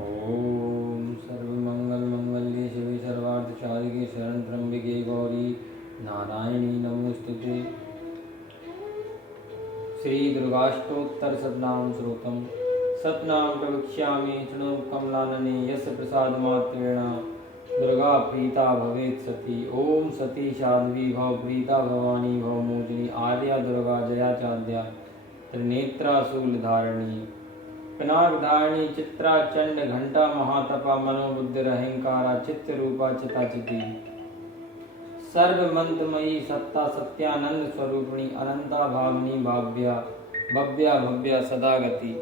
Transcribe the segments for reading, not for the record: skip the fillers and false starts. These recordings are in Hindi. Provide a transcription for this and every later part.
ओम सर्वमंगल मंगल्ये शिवे सर्वार्थ साधिके शरण त्र्यंबके गौरी नारायणी नमोस्तुते। श्री दुर्गाष्टोत्तर शतनाम श्लोकम् सतनाम प्रवक्ष्यामि शृणु कमलानने यस्य प्रसादमात्रेण दुर्गा प्रीता भवेत् सती। ओम सती साध्वी भव प्रीता भवानी भव मोदिनी आर्या दुर्गा जया चाद्या त्रिनेत्रा शूलधारिणी पिनाक धारिणी चित्रा चंड घंटा महातपा मनोबुद्धि अहंकारा चित्त रूपा चिताचिति सर्वमंत्रमयी सत्ता सत्यानंद स्वरूपिणी अनंता भावनी भाव्या भव्या भव्या सदा गति।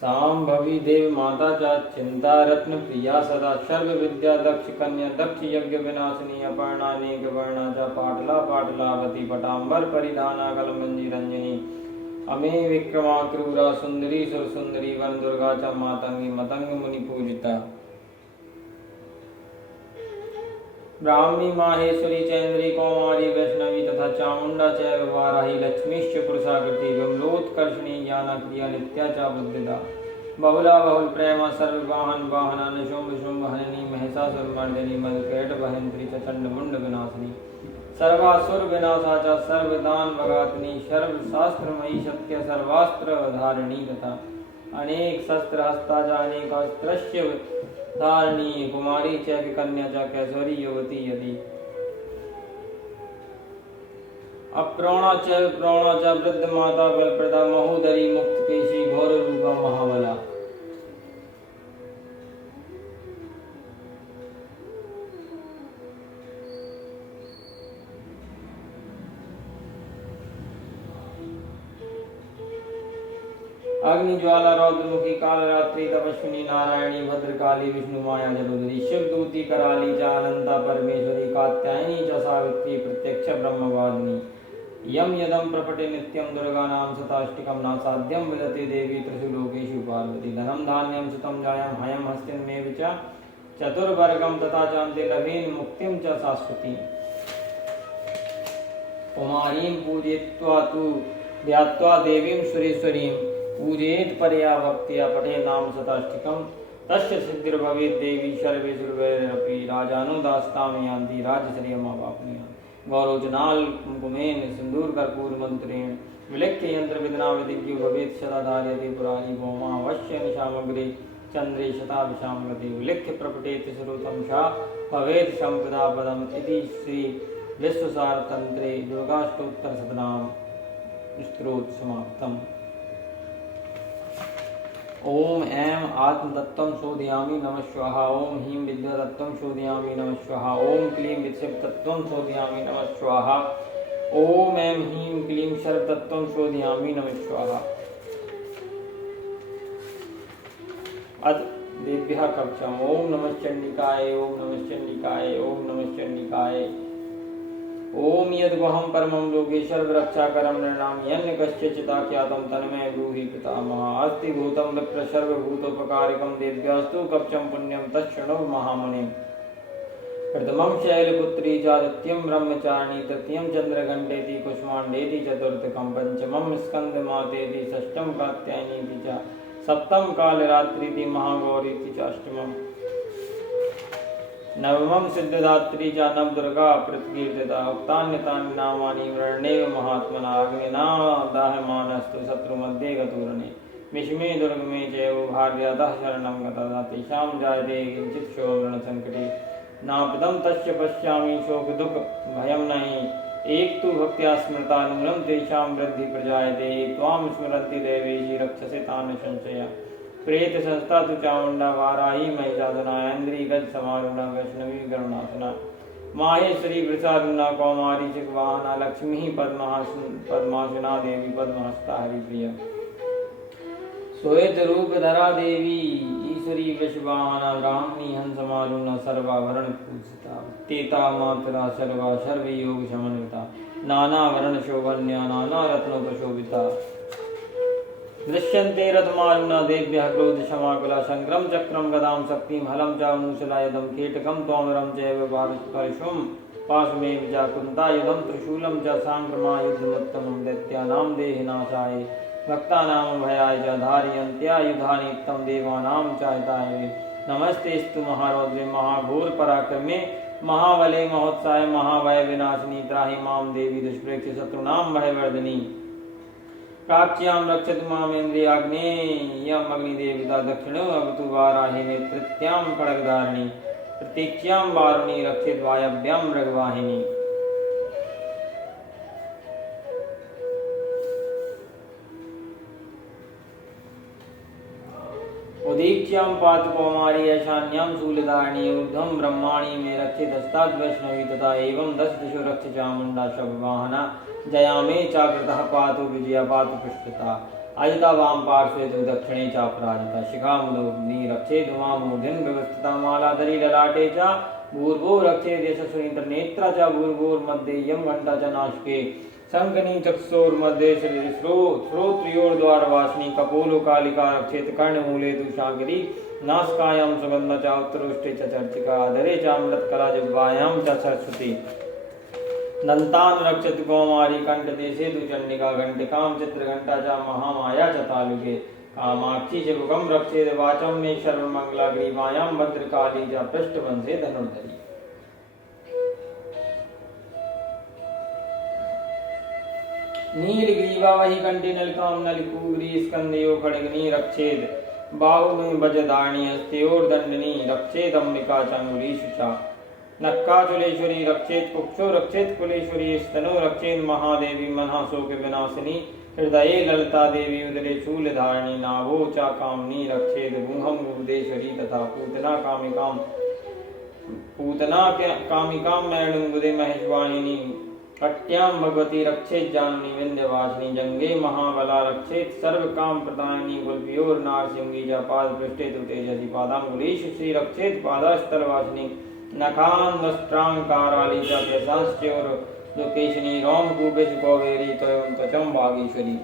सांभवी देव माता च चिंता रत्न प्रिया सदा सर्व विद्या दक्ष कन्या दक्ष यज्ञ विनाशिनी अपर्णा नेक वर्णा च पाटला पाटलावती पटांबर परिधाना कलमंजी रंजनी अमे विक्रमा क्रूरा सुंदरी सुर सुंदरी वन दुर्गा च मातंगी मतंग मुनि पूजिता ब्राह्मी माहेश्वरी चैन्द्री कौमारी वैष्णवी तथा चामुंडा चैव वाराही लक्ष्मीश्च पुरुषाकृति विमलोत्कर्षणी ज्ञान क्रिया नित्या च बुद्धिदा बहुला बहुल प्रेम सर्ववाहन वाहना शुंभ शुंभ हननी महिषासुरमर्दिनी मदकैट वहंत्री च चंड मुंड विनाशिनी सर्वासुर विनाशा च सर्वदान भगातिनी सर्व शास्त्रमयी सत्य सर्वास्त्र धारिणी तथा अनेक शस्त्र हस्ता च अनेक अस्त्रस्य धारणी कुमारी च कन्या च कैसरी युवती यदि अप्रणा च वृद्ध माता बलप्रदा महोदरी मुक्त केशी घोर रूपा महाबला। अग्नि ज्वाला रौद्रमुखी कालरात्रि तपस्विनी नारायणी भद्रकाली विष्णु माया जलोदरी शिवदूती कराली च अनंता परमेश्वरी कात्यायनी च सावित्री प्रत्यक्ष ब्रह्मवादिनी यम यदम प्रपटे नित्यं दुर्गा नाम शताष्टकं नासाध्यं विदते देवी त्रिषु लोकेषु पार्वती धनं धान्यं सुतं जायं हयं हस्तिं मेव च चतुर्वर्गं तथा चान्ते लभेन मुक्तिं च शाश्वती कुमारीं पूजयित्वा तु ध्यात्वा देवीं सुरेश्वरीं पूजेत परया भक्त्या पठे नाम शताष्टकं तस्य सिद्धिर्भवेत् देवी सर्वेषु राजानुदास्तां यान्ति राजश्रियमावाप्नुयात्। गौरोचनाल कुमकुमेन सिंदूर कर्पूर मंत्रेण विलिख्य यंत्र विदना विदिज्ञो भवेत् सदा धारयति पुरारी भौमावश्य निशामग्रे चंद्रे शता विशाम गति विलिख्य प्रपटेति श्रुतं सा भवेत् संपदा पदम् इति श्री विश्वसार तंत्रे दुर्गाष्टोत्तर शतनाम स्तोत्र समाप्तम्। ओम ऐं आत्मतत्त्वं शोधयामि नमः स्वाहा। ओम ह्रीं विद्यातत्त्वं शोधयामि नमः स्वाहा। ओम क्लीं वित्सवतत्त्वं शोधयामि नमः स्वाहा। ओम ऐं ह्रीं क्लीं सर्वतत्त्वं शोधयामि नमः स्वाहा। अथ देभ्यः कवचम्। ओम नमः चंडिकाय ओम नमः चंडिकाय ओम नमः चंडिकाय। ओम यद्वहं परमं लोके सर्वरक्षाकरं नृणां यन्न कश्चिच्चिता ख्यातं तन्मे ब्रूहि पितामहः। अस्ति भूतं विप्र सर्वभूतोपकारिकं देव्यास्तु कवचं पुण्यं तच्छृणु महामुनिम्। प्रथमं शैलपुत्री च द्वितीयं ब्रह्मचारिणी तृतीयं चन्द्रघण्टेति कुष्माण्डेति चतुर्थकं पंचमं स्कन्दमातेति षष्ठं कात्यायनीति च सप्तमं कालरात्रीति महागौरीति च अष्टमम् नवमं सिद्धदात्री च नवदुर्गा प्रतिकीर्तिता उक्तान्यतानि नामानि वर्णेव महात्मना अग्निना दाह्यमानस्तु शत्रुमध्ये गतूरणे विषमे दुर्गमे चैव भार्यातः शरणं गता तेषां जायते किञ्चित् शोभनसङ्कटे नापदं तस्य पश्यामि शोक दुःख भयं नहि एक तु भक्त्या स्मृता नूनं तेषां वृद्धि प्रजायते त्वां स्मरन्ति देवेशि रक्षसे तान् संशया प्रेत संस्था तु चामुंडा वाराही महिषासुना इंद्री गज समारूढ़ा वैष्णवी गरुणासना माहेश्वरी वृषारूढ़ा कौमारी चिकवाहना लक्ष्मी पद्मासुना देवी पद्महस्ता हरिप्रिया श्वेत रूप धरा देवी ईश्वरी विश्ववाहना ब्राह्मणी हंसमारूढ़ा सर्वाभरण पूजिता तेता मातरा सर्वा सर्व योग समन्विता नाना वर्ण शोभन्या नाना रत्नोपशोभिता दृश्यन्ते रथमारुणा देव्यः क्रोध क्षमाकुला शङ्करं चक्रं गदां शक्तिं हलं च मूषलायुधं कीटकं तोमरं चैव परशुं पाशुमेव च कुन्तायुधं त्रिशूलं च साङ्क्रमायुधमुत्तमं दैत्यानां देहनाशाय भक्तानां भयाय च धारयन्त्यायुधानि तं देवानां च हिताय। नमस्तेस्तु महारौद्रे महाघोर पराक्रमे महाबले महोत्साय महाभय विनाशिनी त्राहि मां देवी दुष्प्रेक्ष शत्रूणां भयवर्धिनी। प्राच्यां रक्षतु मामेन्द्रियाग्नेयम् अग्निदेवता दक्षिणो अवतु वाराहिनी तृतीयां खड्गधारिणी प्रतीच्यां वारुणी रक्षित वायव्यां मृगवाहिनी। उदीच्यां पातु कौमारी ईशान्यां शूलधारिणी ऊर्ध्वं ब्रह्माणी में रक्षित हस्ताद् वैष्णवी तथा एवं दश दिशो रक्ष चामुण्डा शववाहना जया मे चाकृतः पातु विजया पातु पृष्ठता अजिता वाम पार्श्वे तु दक्षिणे चापराजिता शिखामुदग्नि रक्षेत् उमामूर्ध्नि व्यवस्थिता मालाधरी ललाटे च भूर्भुव रक्षेत् यशस्विनीत्रनेत्रा च भूर्भुवोर्मध्ये यं घण्टा च नासिके शङ्खनी चक्षुर्मध्ये श्रोत्रियोर्द्वारवासिनी कपोलो कालिका रक्षेत् कर्णमूले तु शाङ्करी नासिकायां सुगन्धा च उत्तरोष्ठे च चर्चिका अधरे च अमृतकला जिह्वायां च सरस्वती। दन्तान् रक्षतु कौमारी कण्ठदेशे तु चण्डिका घण्टिकां चित्रघण्टा च महामाया च तालुके कामाक्षी च मुखं रक्षेत् वाचं मे सर्वमङ्गला ग्रीवायां भद्रकाली च पृष्ठवंशे धनुर्धरी। नीलग्रीवा वही कंठी नलिकां नलिकूग्री स्कंदयो खड्गनी रक्षेत् बाहु में वज्रधारिणी हस्तयोर्दण्डिनी रक्षेत् अम्बिका चाङ्गुलीषु च नक्काचुलेश्वरी रक्षेत् कुक्षो रक्षेत् कुलेश्वरी स्तनो रक्षेत् महादेवी मनःशोक विनाशिनी हृदये ललिता देवी उदरे शूलधारिणी नाभो च कामिनी रक्षेत् गुहं गुरुदेश्वरी तथा पूतना कामिकां मैडुंगुदे महेशवाहिनी कट्यां भगवती रक्षेत् जाननी विंध्यवासिनी जंगे महाबला रक्षेत् सर्वकाम प्रदायिनी गुल्पियोर नारसिंही च पादपृष्ठे तु तेजसी पादांगुलीषु श्री रक्षेत् पादास्तलवासिनी नखान् वस्त्रांकाराली च व्यसाश्च्योर लोकेशिनी रोमकूपेश कौवेरी त्वचं वागीश्वरी।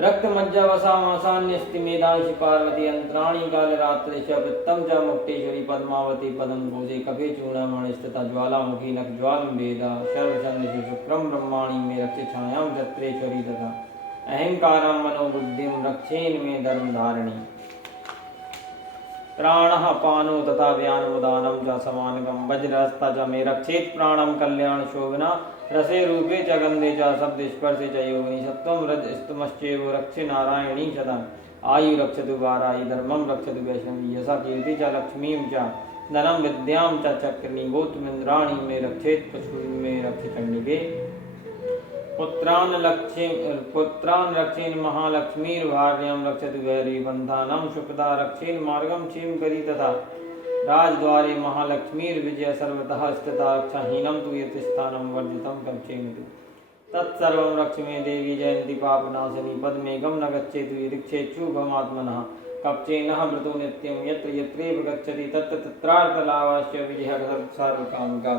रक्तमज्जावसामासान्यस्ति मेधांसि पार्वती अंतराणि कालरात्रिश्च वृत्तं च मुक्तेश्वरी पद्मावती पदंभुजे कफे चूर्णमणिस्तथा ज्वालामुखी नखज्वालं वेदा सर्वचन्द्रशु शुक्रं ब्रह्माणि मे रक्षे छायां छत्रेश्वरी तथा अहंकारं मनोबुद्धिं रक्षेन् मे धर्मधारिणी। प्राणः पानो तथा व्यानमुदानं च समानकं वज्रहस्ता च मे रक्षेत् प्राणं कल्याणशोभना रसे रूपे च गन्धे च शब्दे स्पर्शे च योगिनी सत्वं रजस्तमश्चैव रक्षे नारायणी सदा आयु रक्षतु वारायि धर्मं रक्षतु वैष्णवी यशा कीर्ति च लक्ष्मीं च धनं विद्यां च चक्रिणी गोत्रमिन्द्राणि मे रक्षेत् पशु मे रक्षे चण्डिके। पुत्रान् रक्षेन् महालक्ष्मीर्भार्यां रक्षतु गौरी बन्धानं शुकदा रक्षेन् मार्गं क्षीमकरी तथा राजद्वारे महालक्ष्मीर्विजय सर्वतः स्थिता रक्षाहीनं तु यतिस्थानं वर्जितं कक्षेम तु तत्सर्वं रक्ष मे देवी जयन्ती पापनाशिनी पद्मेघं न गच्छेतु यदीक्षेच्छुभमात्मनः कवचेनः व्रतो नित्यं यत्र यत्रैव गच्छति तत्र तत्रार्थलाभस्य विजयः सर्वकामिका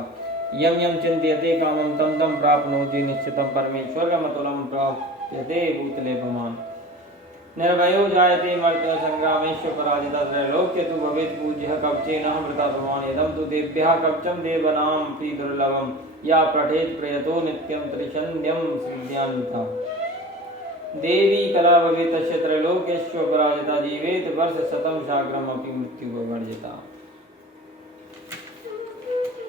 यं यं चिन्तयते कामं तं तं प्राप्नोति निश्चितं परमेश्वरमतुलं प्राप्यते भूतले पुमान्। निर्भयो जायते मर्त्य संग्रामेश्व पराजिता त्रैलोक्य तु भवेत् पूज्यः कवचेनः वृता भवान् इदं तु देव्यः कवचं देवानामपि दुर्लभं या पठेत् प्रयतो नित्यं त्रिशन्द्यं सिद्ध्यान्विता। देवी कला भवेत् तस्य त्रैलोक्येश्व पराजिता जीवेत् वर्षशतं शाग्रमपि मृत्युवर्जिता।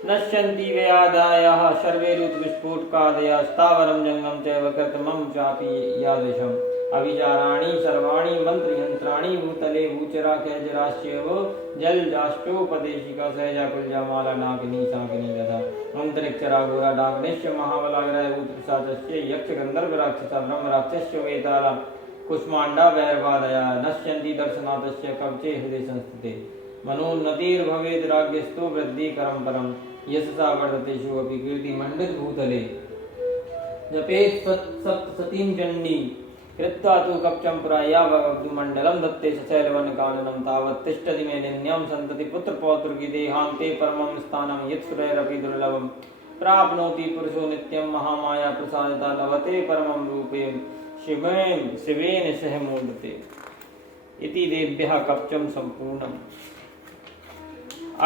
नश्यन्ति व्ययादायाः सर्वे ऋतुविस्फोटकादयः स्थावरं जङ्गमं चैव कृत्रिमं चापि यादृशम् अविचाराणि सर्वाणि मन्त्रयन्त्राणि भूतले भूचराख्यजराश्चैव जलजाष्टोपदेशिका सहजाकुल्या माला नागिनी शाकिनी तथा अन्तरिक्षराघोरा डाग्निश्च महाबलाग्रहभूतपिशाचस्य यक्षगन्धर्वराक्षसा ब्रह्मराक्षस्य वेताला कुष्माण्डा वैरवादया नश्यन्ति दर्शनाथस्य कवचे हृदय संस्थिते मनोन्नतिर्भवेत् राज्ञस्तु वृद्धिकरं परं यशसा वर्धतेषु अपि कीर्तिमण्डितभूतले जपेत् सप्तशतीं चण्डी कृत्वा तु कवचं पुरा यावदुमण्डलं दत्ते सशैलवनकाननं तावत् तिष्ठति मेदिन्यां सन्तति पुत्रपौत्रकी देहान्ते परमं स्थानं यत्सुरैरपि दुर्लभं प्राप्नोति पुरुषो नित्यं महामाया प्रसादिता लभते परमं रूपे शिवेन सह मोदते इति देव्यः कवचं सम्पूर्णम्।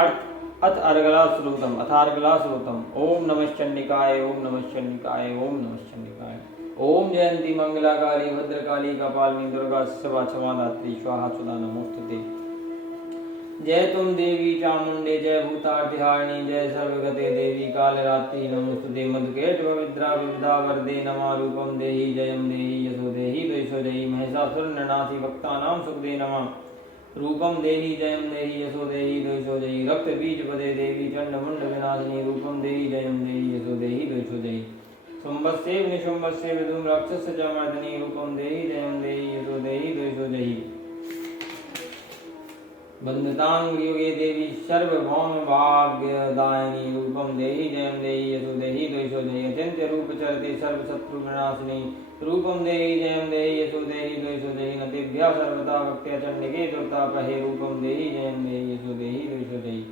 अर्थ अथार्गलाश्रुतम। ओम नमः चंडिकाय ओम नमः चंडिकाय ओम नमः चंडिकाय। ओम जयंती मंगला काली भद्रकाली कपालिनी दुर्गा सवा क्षमा दात्री स्वाहा सुधा नमोस्तुते। जय तुम देवी चामुंडे जय भूतार्तिहारिणी जय सर्वगते देवी कालरात्रि नमोस्तुते। मधुकेट पवित्रा विविधा वरदे नमा रूपम देहि जयम देहि यशो देहि द्वैषो देहि महिषासुर नरनाथि भक्तानां सुखदे नमः रूपम देहि जयम देहि यशो देहि द्वैषो देहि रक्त बीज पदे देवी चंड मुंड विनाशिनी रूपम देहि जयम देहि यशो देहि द्वैषो देहि संवत्सेव निशुंभस्सेव विदुम राक्षस च मर्दनी रूपम देहि जयम देहि यशो देहि द्वैषो देहि बंधतांग युगे देवी सर्वभौम भाग्यदायिनी रूपम देहि जयम देहि यशो देहि द्वैषो देहि अचिंत्य रूप चरते सर्व शत्रु विनाशिनी रूपम देहि जयम देहि यशो देहि द्वैषो देहि नतिभ्यः सर्वदा भक्त्या चंडिके दुर्तापहे रूपम देहि जयम देहि यशो देहि द्वैषो देहि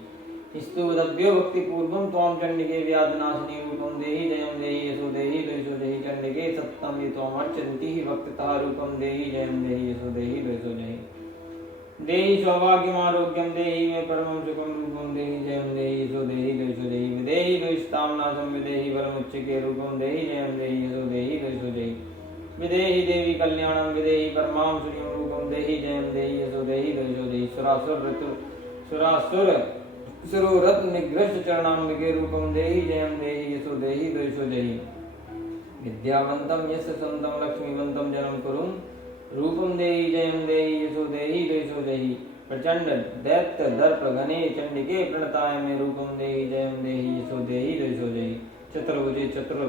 स्तुवद्भ्यो भक्ति पूर्वम त्वां चंडिके व्याधनाशिनी रूपम देहि जयम देहि यशो देहि द्वैषो देहि चंडिके सत्तम ये त्वामर्चन्ति भक्ततः रूपम देहि जयम देहि यशो देहि द्वैषो देहि देहि सौभाग्यमारोग्यम देहि मे परमं सुखं रूपम देहि जयम देहि यशो देहि द्वैषो देहि विदेहि द्वैषतां नाशं विदेहि बलमुच्चके रूपम देहि जयम देहि यशो देहि द्वैषो देहि विदेहि देवी कल्याणं विदेहि परमां श्रियं रूपम देहि जयम देहि यशो देहि द्वैषो देहि सुरासुर सुररत्न निग्रह चरणाम्बिके रूपम देहि जयम देहि यशो देहि द्वैषो देहि विद्यावन्तं यस्य सन्तं लक्ष्मीवन्तं जनम कुरुं रूपम देहि जयम देहि यशो देहि द्वैषो देहि प्रचंड दैत्य दर्प घने चंडिके प्रणताय में रूपम देहि जयम देहि यशो देहि द्वैषो देहि चतुर्भुजे चतुर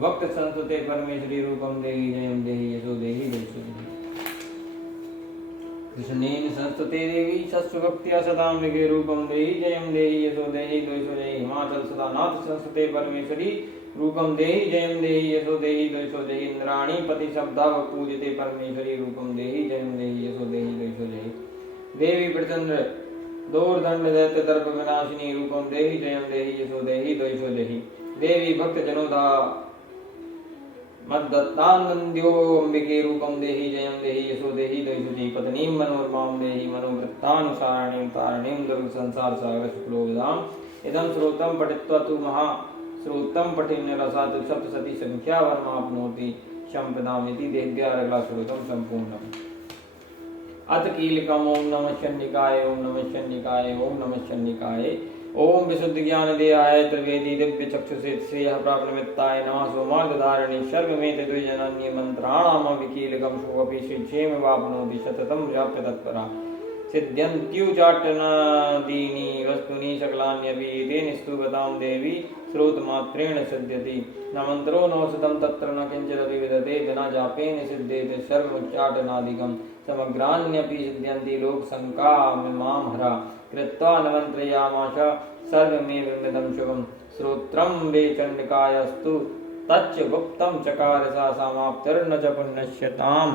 वक्त संस्तुते परमेश्वरी रूपम देहि जयम देहि यशो देहि द्वैषो देहि कृष्णेन संस्तुते देवी शस्त्रभक्त्या सदाम्बिके रूपम देहि जयम देहि यशो देहि द्वैषो देहि हिमाचल सदानाथ संस्तुते परमेश्वरी रूपम देहि जयम देहि यशो देहि द्वैषो देहि इंद्राणी पति शब्दा पूजिते परमेश्वरी रूपम देहि जयम देहि यशो देहि द्वैषो देहि देवी प्रचंड दोर्दंड दैत्य दर्प विनाशिनी रूपम देहि जयम देहि यशो देहि द्वैषो देहि देवी भक्त जनोदा मद्दत्तानंद्यो अंबिके रूपम देहि जयम देहि यशो देहि द्वैषो देहि पत्नीं मनोरमां देहि मनोवृत्तानुसारणीं तारणीं दुर्ग संसार सागर शुक्लोविदाम् इदं श्रोतं पठित्वा तु महा श्रोतं पठिन रसात् सप्तशती संख्या वर्माप्नोति शम्पदामिति देव्यारगला श्रोतं संपूर्णम् अथ कीलकम् ओम नमः चंडिकाय ओम नमः चंडिकाय ओम नमः चंडिकाय ओम विशुद्ध ज्ञान देहाय त्रिवेदी दिव्य चक्षुषे श्रेयः प्राप्तमित्ताय नमः सोमार्गधारिणी सर्वमेते द्विजनन्ये मंत्राणाम विकीलकम् सोऽपि श्रीक्षेम वाप्नोति शततं व्याप्य तत्परा सिद्ध्यन्त्युचाटनादीनि वस्तूनि सकलान्यपि तेन स्तुवतां देवी श्रोतमात्रेण सिद्ध्यति न मन्त्रो नौषधं तत्र न किञ्चिदपि विदते विना जापेन सिद्ध्येते सर्वमुच्चाटनादिकं समग्राण्यपि सिद्ध्यन्ति लोकशङ्कामिमां हरा कृत्वा न मन्त्रयामाश सर्वमेवमिदं शुभं श्रोत्रं वे चण्डिकायास्तु तच्च गुप्तं चकार सा समाप्तिर्न च पुण्यस्यताम्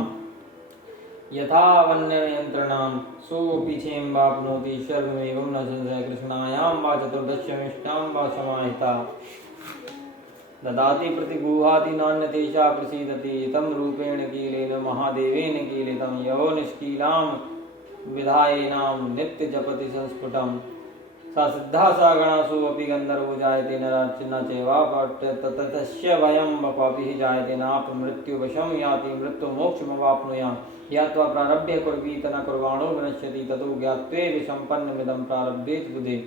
यथा वन्यनियन्त्रणां सोऽपि क्षेम वाप्नोति सर्वमेवं न संशयः कृष्णायां वा चतुर्दश्यमिष्टां वा समाहिता ददाति प्रतिगुहाति नान्यतेषा प्रसीदति तं रूपेण कीलेन महादेवेन कीलितं यो निष्कीलां विधायेनां नित्यजपति संस्फुटम् सा सिद्धा सा गणासु गंधर्वो जायते न चैवापत्यस्य वयं पापिः जायते नाप मृत्युवशं याति मृत्युमोक्षमवाप्नुयाम् यात्वा प्रारभ्य कुर्वीत न कुर्वाणो विनश्यति ततो ज्ञात्वेव सम्पन्नमिदं प्रारब्धेत बुधे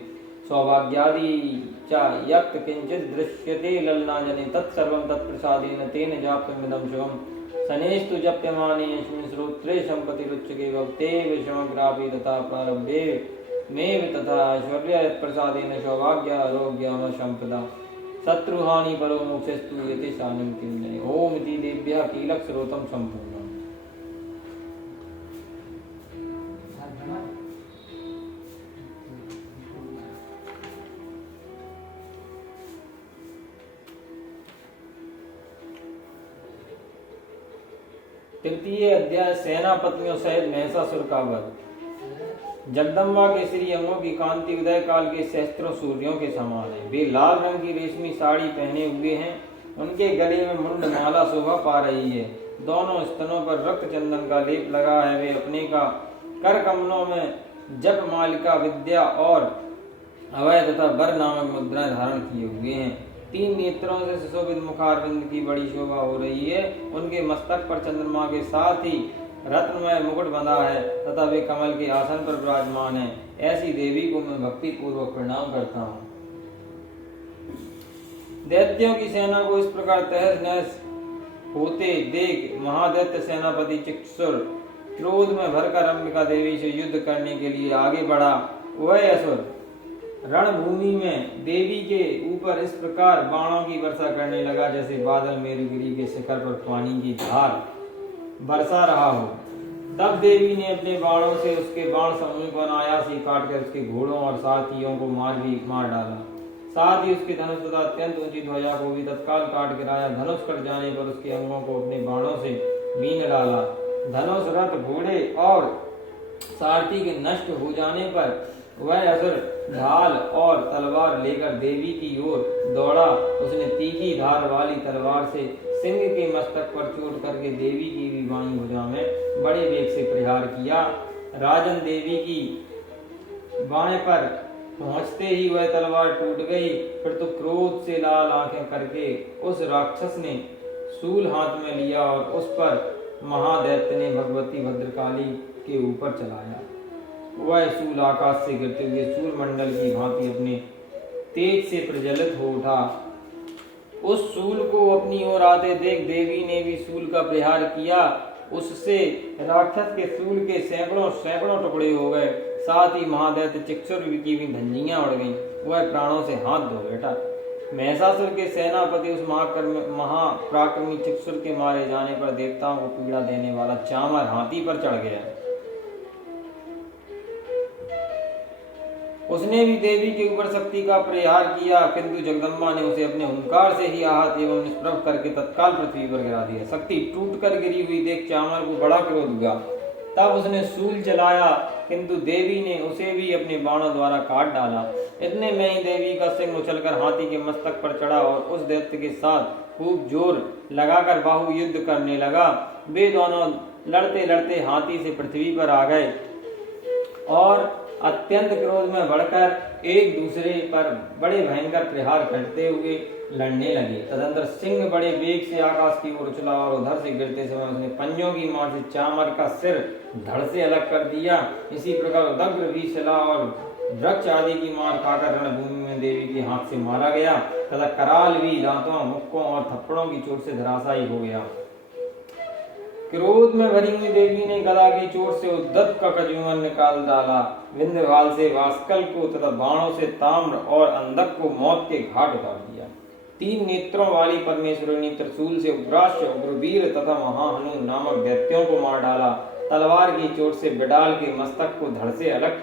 सौभाग्यादि च यत् किञ्चित् दृश्यते ललनाजने तत्सर्वं तत्प्रसादेन तेन जाप्यमिदं शुभम् शनेस्तु जप्यमाने यस्मिन् श्रोत्रे सम्पतिरुच्यते भक्तेव समग्रापि तथा प्रारब्धे मेव तथा ऐश्वर्यप्रसादेन सौभाग्यारोग्यम सम्पदा शत्रुहानि परो मोक्षस्तु यते शानिं किन्नये ओम इति देव्यः कीलक श्रोतं सम्पूर्णम्। तृतीय अध्याय सेनापतियों सहित महिषासुर का वध। जगदम्बा के श्री अंगों की कांति उदय काल के सहस्त्रों सूर्यों के समान है। वे लाल रंग की रेशमी साड़ी पहने हुए हैं, उनके गले में मुंड माला शोभा पा रही है, दोनों स्तनों पर रक्त चंदन का लेप लगा है। वे अपने का कर कमलों में जप मालिका विद्या और अभय तथा वर नामक मुद्राएं धारण किए हुए हैं। 3 नेत्रों से सुशोभित मुखारविंद की बड़ी शोभा हो रही है। उनके मस्तक पर चंद्रमा के साथ ही रत्नमय मुकुट बंधा है तथा वे कमल के आसन पर विराजमान है। ऐसी देवी को मैं भक्ति पूर्वक प्रणाम करता हूँ। दैत्यों की सेना को इस प्रकार तहस नहस होते देख महादैत्य सेनापति चिक्षुर क्रोध में भरकर अंबिका देवी से युद्ध करने के लिए आगे बढ़ा। वह असुर रणभूमि में देवी के ऊपर इस प्रकार बाणों की वर्षा करने लगा जैसे बादल मेरुगिरी के शिखर पर पानी की धार बरसा रहा हो। तब देवी ने अपने बाणों से उसके बाण समूह को अनायास ही काटकर उसके घोड़ों और सारथियों को मार डाला। साथ ही उसके धनुष तथा अत्यंत ऊंची ध्वजा को भी तत्काल काट गिराया। धनुष कट जाने पर उसके अंगों को अपने बाणों से बीन डाला। धनुष रथ घोड़े और सारथी के नष्ट हो जाने पर वह असुर ढाल और तलवार लेकर देवी की ओर दौड़ा। उसने तीखी धार वाली तलवार से सिंह के मस्तक पर चोट करके देवी की भी बाईं भुजा में बड़े वेग से प्रहार किया। राजन देवी की बाएं पर पहुंचते ही वह तलवार टूट गई। फिर तो क्रोध से लाल आंखें करके उस राक्षस ने शूल हाथ में लिया और उस पर महादैत्य ने भगवती भद्रकाली के ऊपर चलाया। वह शूल आकाश से गिरते हुए सूर्य मंडल की भांति अपने तेज से प्रज्वलित हो उठा। उस शूल को अपनी ओर आते देख देवी ने भी शूल का प्रहार किया। उससे राक्षस के शूल के सैकड़ों टुकड़े हो गए। साथ ही महादैत्य चिक्षुर की भी धंजियां उड़ गईं। वह प्राणों से हाथ धो बैठा। महिषासुर के सेनापति उस महापराक्रमी चिक्षुर के मारे जाने पर देवताओं को पीड़ा देने वाला चामर हाथी पर चढ़ गया। उसने भी देवी के ऊपर शक्ति का प्रहार किया, किंतु जगदम्बा ने उसे अपने हुंकार से ही आहत एवं निष्प्रभ करके तत्काल पृथ्वी पर गिरा दिया। शक्ति टूटकर गिरी हुई देख चामर को बड़ा क्रोध हुआ। तब उसने शूल चलाया, किंतु देवी ने उसे भी अपने बाणों द्वारा काट डाला। इतने में ही देवी का सिंह उछलकर हाथी के मस्तक पर चढ़ा और उस दैत्य के साथ खूब जोर लगाकर बाहु युद्ध करने लगा। वे दोनों लड़ते लड़ते हाथी से पृथ्वी पर आ गए और अत्यंत क्रोध में बढ़कर एक दूसरे पर बड़े भयंकर प्रहार करते हुए लड़ने लगे। तदंतर सिंह बड़े वेग से आकाश की ओर उछला और उधर से गिरते समय उसने पंजों की मार से चामर का सिर धड़ से अलग कर दिया। इसी प्रकार उदग्र भी शिला और वृक्ष आदि की मार खाकर रणभूमि में देवी के हाथ से मारा गया तथा कराल भी दांतों, मुक्कों और थप्पड़ों की चोट से धराशायी हो गया। क्रोध में भरी हुई देवी ने गदा की चोट से उद्धत का कजूमर निकाल डाला। विंध्यवाल से वास्कल को तथा बाणों से ताम्र और अंधक को मौत के घाट उतार दिया। 3 नेत्रों वाली परमेश्वरी ने त्रिशूल से उग्राश्य, उग्रवीर तथा महाहनु नामक दैत्यों को मार डाला। तलवार की चोट से बिडाल के मस्तक को धड़ से अलग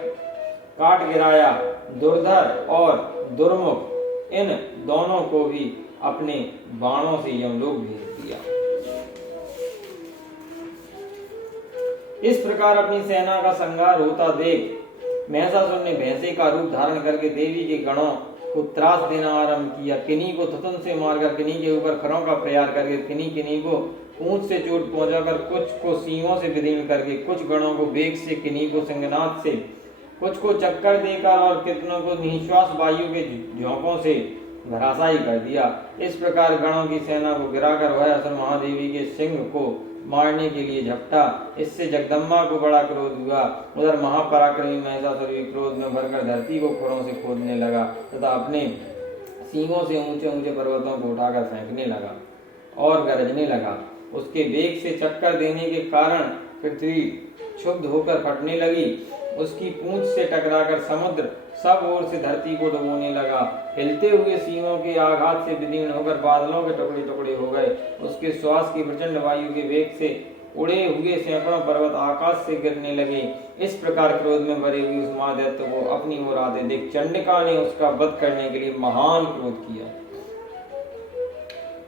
काट गिराया। दुर्धर और दुर्मुख इन दोनों को भी अपने बाणों से यमलोक भेज दिया। इस प्रकार अपनी सेना का संहार होता देख महिषासुर ने भैंसे का रूप धारण करके देवी के गणों को त्रास देना आरंभ किया। किन्हीं को थतुन से मारकर, किन्हीं के ऊपर खरों का प्रहार करके, किन्हीं को पूंछ से चोट पहुंचाकर, कुछ को सींगों से विदीर्ण करके, कुछ गणों को वेग से, किन्हीं को सिंहनाद से, कुछ को चक्कर देकर और कितनों को निश्वास वायु के झोंकों से धराशायी कर दिया। इस प्रकार गणों की सेना को गिराकर वह असुर महादेवी के सिंह को मारने के लिए झपटा। इससे जगदम्बा को बड़ा क्रोध हुआ। उधर महापराक्रमी महिषासुर भी क्रोध में भरकर धरती को खुरों से खोदने लगा तथा अपने सींगों से ऊंचे ऊंचे पर्वतों को उठाकर फेंकने लगा और गरजने लगा। उसके वेग से चक्कर देने के कारण पृथ्वी क्षुब्ध होकर फटने लगी। उसकी पूंछ से टकराकर समुद्र सब ओर से धरती को डुबोने लगा। हिलते हुए सींगों के आघात से विदीर्ण होकर बादलों के टुकड़े टुकड़े हो गए। उसके श्वास की प्रचंड वायु के वेग से उड़े हुए सैकड़ों पर्वत आकाश से गिरने लगे। इस प्रकार क्रोध में भरे हुए उस महादैत्य को अपनी ओर आते देख चंडिका ने उसका वध करने के लिए महान क्रोध किया।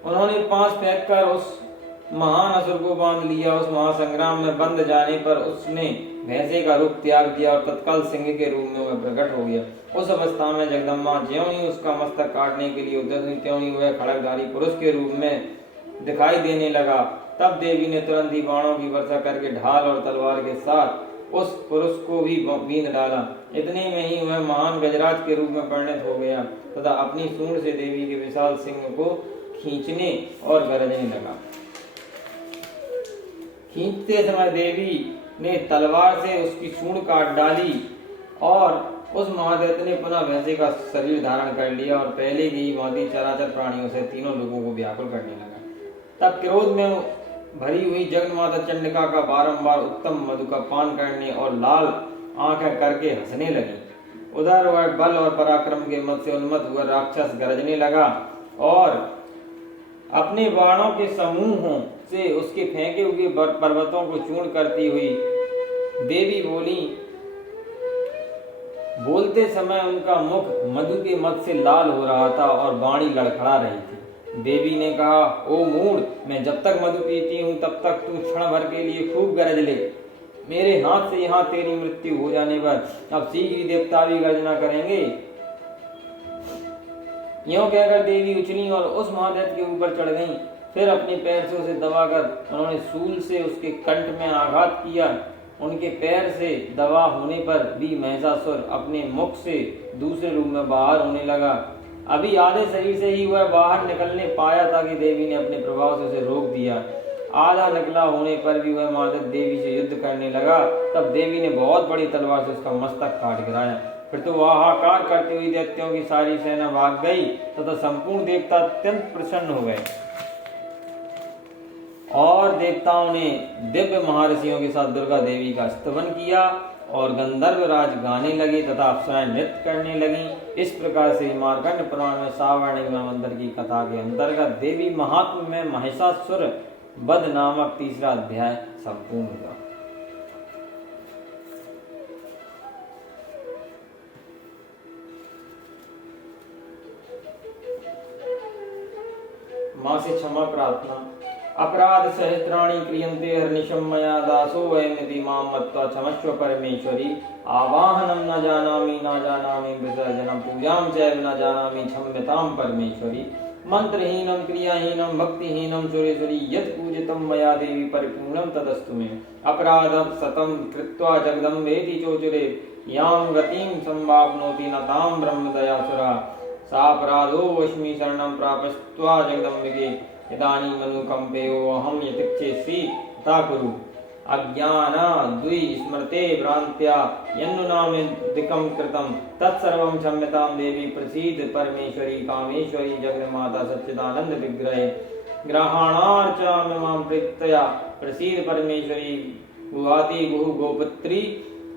उन्होंने 5 फेंककर उस महान असुर को बांध लिया। उस महासंग्राम में बंद जाने पर उसने भैंसे का रूप त्याग दिया और तत्काल सिंह के रूप में वह प्रकट हो गया। उस अवस्था में जगदम्बा ज्यों ही उसका मस्तक काटने के लिए उद्यत हुई, त्यों ही वह खड़गधारी पुरुष के रूप में दिखाई देने लगा। तब देवी ने तुरंत ही बाणों की वर्षा करके ढाल और तलवार के साथ उस पुरुष को भी बींध डाला। इतने में ही वह महान गजराज के रूप में परिणत हो गया तथा अपनी सूंड से देवी के विशाल सिंह को खींचने और गरजने लगा। खींचते समय देवी ने तलवार से उसकी सूंड काट डाली और उस महादैत्य ने पुनः भैंसे का शरीर धारण कर लिया और पहले की ही भांति चराचर प्राणियों से तीनों लोगों को व्याकुल करने लगा। तब क्रोध में भरी हुई जगन्माता चंडिका का बारंबार उत्तम मधु का पान करने और लाल आंखें करके हंसने लगी। उधर वह बल और पराक्रम के मत से उन्मत्त हुआ राक्षस गरजने लगा और अपने बाणों के समूहों से उसके फेंके हुए पर्वतों को चूर्ण करती हुई देवी बोली। बोलते समय उनका मुख मधु के मत से लाल हो रहा था और वाणी लड़खड़ा रही थी। देवी ने कहा, ओ मूढ़, मैं जब तक मधु पीती हूँ तब तक तू क्षण भर के लिए खूब गरज ले। मेरे हाथ से यहाँ तेरी मृत्यु हो जाने पर अब शीघ्र ही देवता भी गर्जना करेंगे। यूं कहकर देवी उछली और उस महादैत्य के ऊपर चढ़ गईं। फिर अपने पैर से उसे दबाकर उन्होंने शूल से उसके कंठ में आघात किया। उनके पैर से दबा होने पर भी महिषासुर अपने मुख से दूसरे रूप में बाहर होने लगा। अभी आधे शरीर से ही वह बाहर निकलने पाया था कि देवी ने अपने प्रभाव से उसे रोक दिया। आधा निकला होने पर भी वह महादैत्य देवी से युद्ध करने लगा। तब देवी ने बहुत बड़ी तलवार से उसका मस्तक काट गिराया। फिर तो वह हाहाकार करते हुए दैत्यों की सारी सेना भाग गई तथा संपूर्ण देवता अत्यंत प्रसन्न हो गए और देवताओं ने दिव्य महर्षियों के साथ दुर्गा देवी का स्तवन किया और गंधर्व राज गाने लगे तथा अप्सराएं नृत्य करने लगी। इस प्रकार से मार्कंड पुराण में सावर्णिक मंत्र की कथा के अंतर्गत देवी महात्म्य में महिषासुर वध नामक तीसरा अध्याय संपूर्ण हुआ। मां से क्षमा प्रार्थना। अपराध सहस्राणि क्रियन्ते हर्निशं मया दासो वयमिति मां मत्वा क्षमस्व परमेश्वरी। आवाहनं न जानामि विसर्जनं पूजां चैव न जानामि क्षम्यतां परमेश्वरी। मंत्रहीनं क्रियाहीनं भक्तिहीनं सुरेश्वरी यत् पूजितं मया देवी परिपूर्णं तदस्तु मे। अपराधं शतं कृत्वा जगदम्बेति चोचुरे यां गतिं संवाप्नोति न तां ब्रह्मदयासुरा। सापराधोऽस्मि शरणं प्रापस्त्वा जगदम्बिके इदानीमनुकम्पेयोऽहं यतिक्षेऽसि तथा कुरु। अज्ञानाद्वि स्मृते भ्रान्त्या यन्नुनामेधिकं कृतं तत्सर्वं क्षम्यतां देवी प्रसीद परमेश्वरी। कामेश्वरी जगन्माता सच्चिदानंद विग्रहे ग्रहणार्चामि मां प्रीत्या प्रसीद परमेश्वरी। गुहाति गुहु गोपुत्री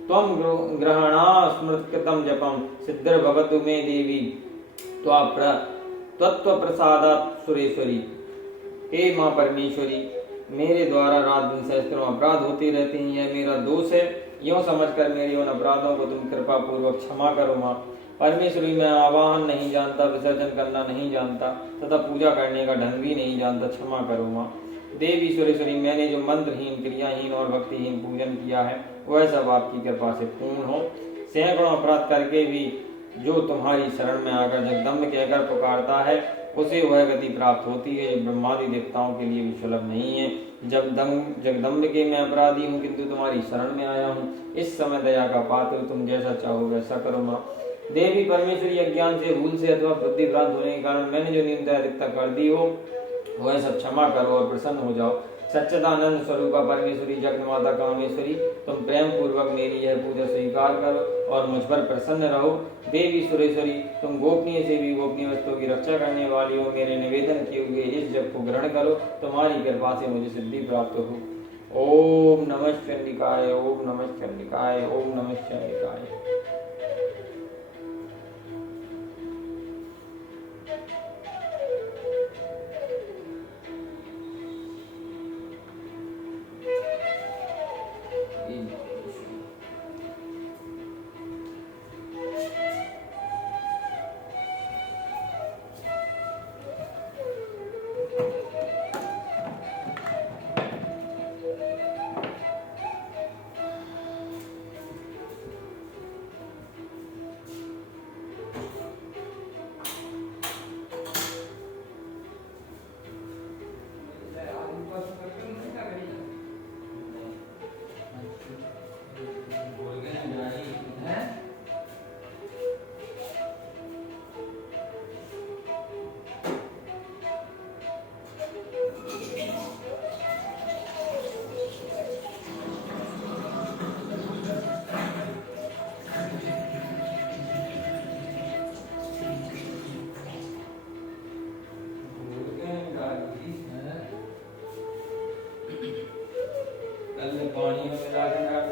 त्वं ग्रहणा स्मृतकृतं जपं सिद्धिर्भवतु मे देवी त्वत्व प्रसादात् सुरेश्वरी। हे मां परमेश्वरी, मेरे द्वारा रात दिन सहस्त्रों अपराध होते रहते हैं, यह मेरा दोष है। यूं समझकर मेरे उन अपराधों को तुम कृपा पूर्वक क्षमा करो मां परमेश्वरी। मैं आवाहन नहीं जानता, विसर्जन करना नहीं जानता तथा पूजा करने का ढंग भी नहीं जानता, क्षमा करो मां देवी सुरेश्वरी। मैंने जो मंत्रहीन क्रियाहीन और भक्तिहीन पूजन किया है वह सब आपकी कृपा से पूर्ण हो। सैकड़ों अपराध करके भी जो तुम्हारी शरण में आकर जगदम्ब कहकर पुकारता है उसे वह गति प्राप्त होती है जो ब्रह्मादि देवताओं के लिए भी सुलभ नहीं है। जगदम्ब के मैं अपराधी हूँ किंतु तुम्हारी शरण में आया हूँ। इस समय दया का पात्र तुम जैसा चाहो वैसा करो माँ देवी परमेश्वरी। अज्ञान से, भूल से अथवा बुद्धि भ्रांत होने के कारण मैंने जो न्यूनता अधिकता कर दी हो वह सब क्षमा करो और प्रसन्न हो जाओ। सच्चिदानंद स्वरूपा परमेश्वरी जगन्माता कामेश्वरी, तुम प्रेम पूर्वक मेरी यह पूजा स्वीकार करो और मुझ पर प्रसन्न रहो। देवी सुरेश्वरी, तुम गोपनीय से भी गोपनीय वस्तुओं की रक्षा करने वाली हो। मेरे निवेदन किए हुए इस जप को ग्रहण करो, तुम्हारी कृपा से मुझे सिद्धि प्राप्त हो। ओम नमः चंडिकाय, ओम नमः चंडिकाय, ओम नमः चंडिकाय।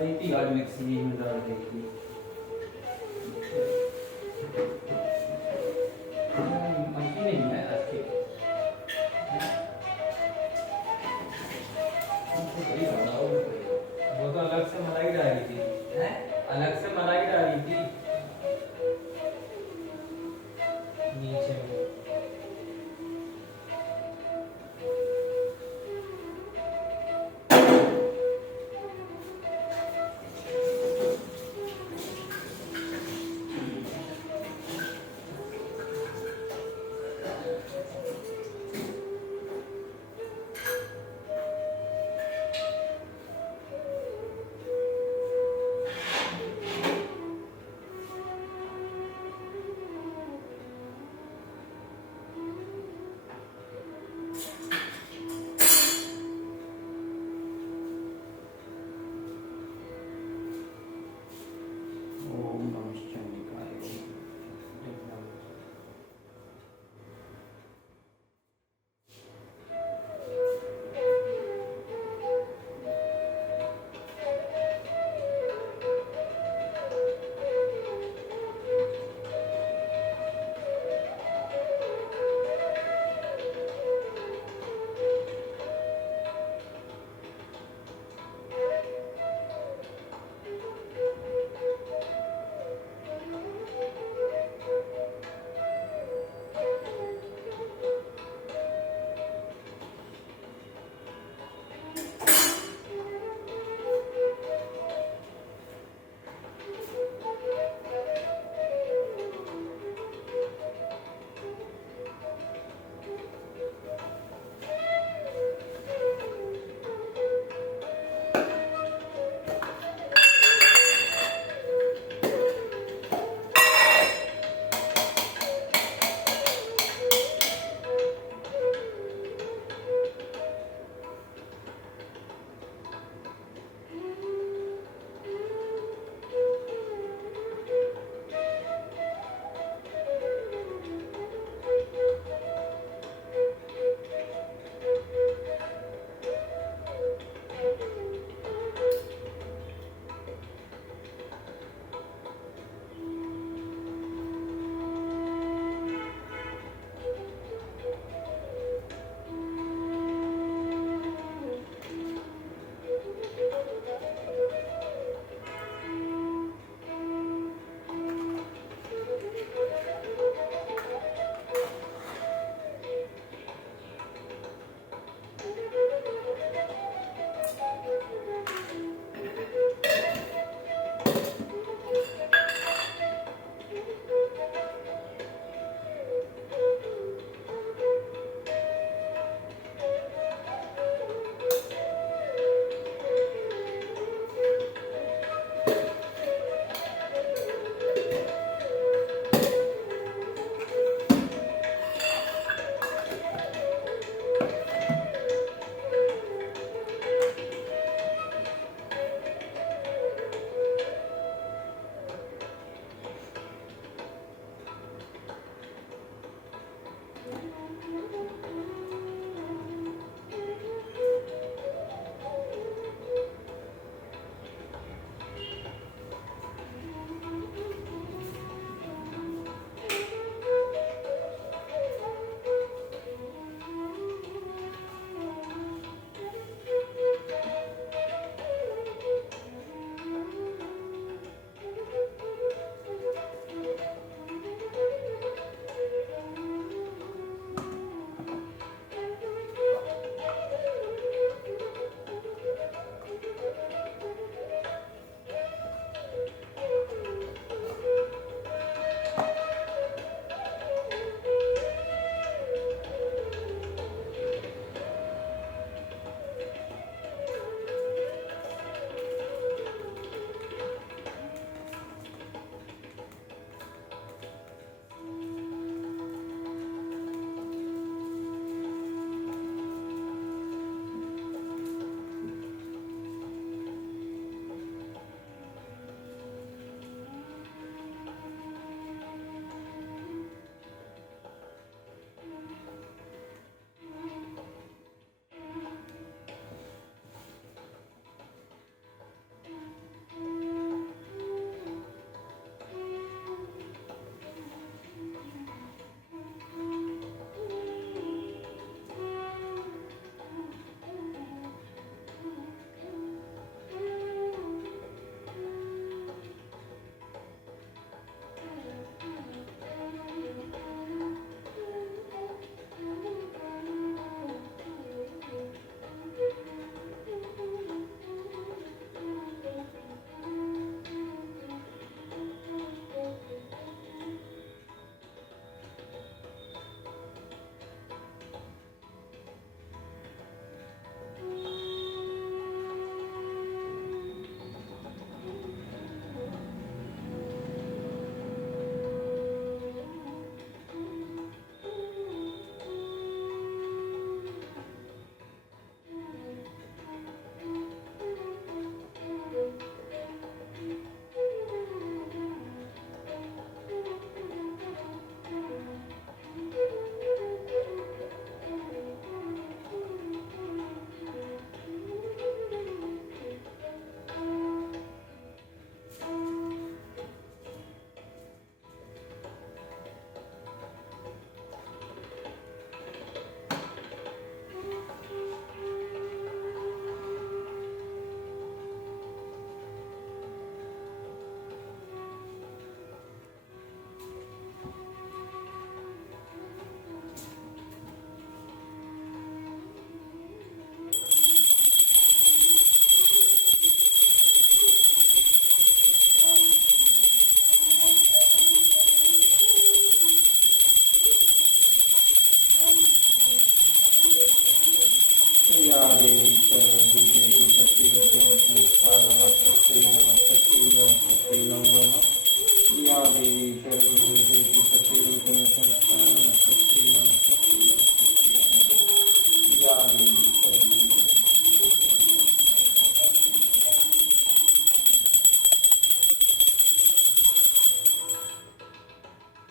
रही थी, आज मिक्सी में डाल रही थी। मक्खी नहीं है आज की। वो तो अलग से मलाई डाली थी, अलग से मलाई डाली थी नीचे में। सर्वभूतेषु शक्तिरूपेण संस्थानम्